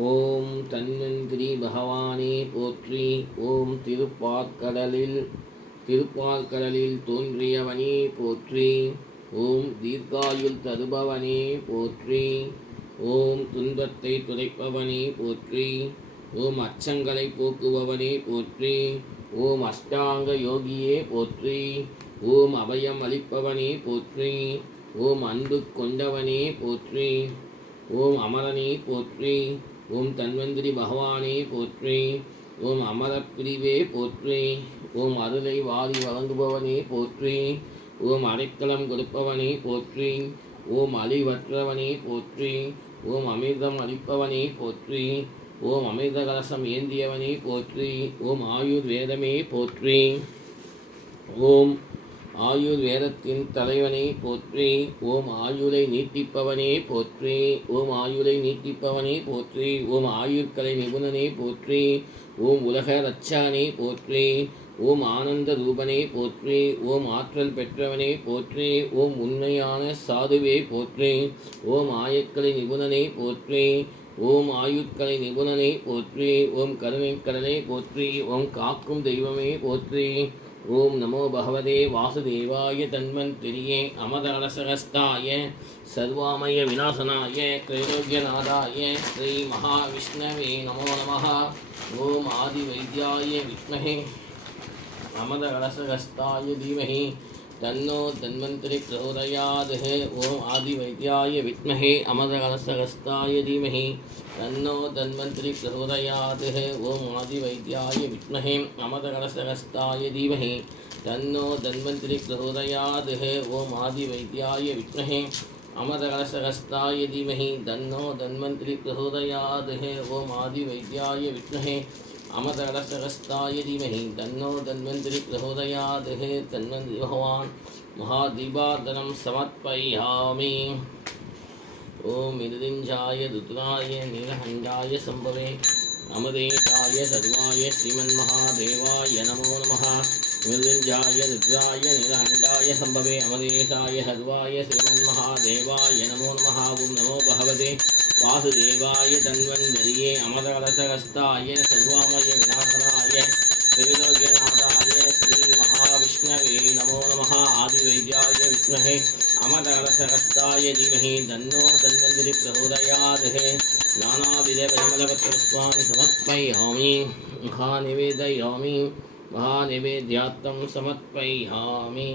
ஓம் தன்வந்திரி பகவானே போற்றி. ஓம் திருப்பாற்கடலில் தோன்றியவனே போற்றி. ஓம் தீர்க்காயுள் தருபவனே போற்றி. ஓம் துன்பத்தை துடைப்பவனே போற்றி. ஓம் அச்சங்களை போக்குபவனே போற்றி. ஓம் அஷ்டாங்க யோகியே போற்றி. ஓம் அபயம் அளிப்பவனே போற்றி. ஓம் அன்பு கொண்டவனே போற்றி. ஓம் அமரனே போற்றி. ஓம் தன்வந்திரி பகவானே போற்றி. ஓம் அமரப்பிரிவே போற்றி. ஓம் அருளை வாரி வழங்குபவனே போற்றி. ஓம் அடைக்கலம் கொடுப்பவனே போற்றி. ஓம் அழிவற்றவனே போற்றி. ஓம் அமிர்தம் அளிப்பவனே போற்றி. ஓம் அமிர்த கலசம் ஏந்தியவனே போற்றி. ஓம் ஆயுர் வேதமே போற்றி. ஓம் ஆயுர் வேதத்தின் தலைவனே போற்றி. ஓம் ஆயுளை நீட்டிப்பவனே போற்றி. ஓம் ஆயுளை நீட்டிப்பவனே போற்றி. ஓம் ஆயுட்கலை நிபுணனே போற்றி. ஓம் உலக ரட்சகனே போற்றி. ஓம் ஆனந்த ரூபனே போற்றி. ஓம் ஆற்றல் பெற்றவனே போற்றி. ஓம் உண்மையான சாதுவே போற்றி. ஓம் ஆயக்கலை நிபுணனே போற்றி. ஓம் ஆயுட்கலை நிபுணனே போற்றி. ஓம் கருணைக்கடலே போற்றி. ஓம் காக்கும் தெய்வமே போற்றி. ஓம் நமோ பகவதே வாசுதேவாய தன்வந்திரியே அமரகலசகஸ்தாய சர்வாமய விநாசனாய த்ரைலோக்கியநாதாய ஸ்ரீ மகாவிஷ்ணவே நமோ நமः. ஓம் ஆதி வைத்தியாய வித்மஹே அமரகலசகஸ்தாய தீமஹி தன்னோ தன்வந்திரி பிரச்சோதயாத். ஓம் ஆதி வைத்தியாய வித்மஹே அமரகலசகஸ்தாய தீமஹி தன்னோ தன்வந்திரி பிரச்சோதயாத். ஓம் ஆதி வைத்தியாய வித்மஹே அமரகலசகஸ்தாய தீமஹி தன்னோ தன்வந்திரி பிரச்சோதயாத். ஓம் ஆதி வைத்தியாய வித்மஹே அமரகலசகஸ்தாய தீமஹி தன்னோ தன்வந்திரி பிரச்சோதயாத். ஓம் ஆதி வைத்தியாய வித்மஹே அமரகலசகஸ்தாய தீமஹி தன்னோ தன்வந்திரி பிரச்சோதயாத். தன்வந்திரி பகவான் மகாதீபார்த்தனம் சமர்ப்பயாமி. ஓம் மிருதிஞ்சாய ருத்ராய நீலகண்டாய சம்பவே அமதேசாய சர்வாய ஸ்ரீமன்மகாதேவாய நமோ நமः. மிருதிஞ்சாய ருத்ராய நீலகண்டாய சம்பவே அமதேசாய சர்வாய ஸ்ரீமன்மகாதேவாய நமோ நமः. ஓம் நமோ பகவதே வாசுதேவாய தன்வந்திரியே அமரகலசகஸ்தாய சர்வாமய விநாசனாய த்ரைலோக்கியநாதாய ஸ்ரீ மகாவிஷ்ணவே நமோ நமः. ஆதி வைத்தியாய வித்மஹே அமரகலசகஸ்தாய தீமஹி தன்னோ தன்வந்திரி பிரச்சோதயாத். நானாவித பரிமளபத்ரஸ்வான் சமர்ப்பயாமி. மகாநிவேதயாமி. மகாநிவேத்யார்த்தம் சமர்ப்பயாமி.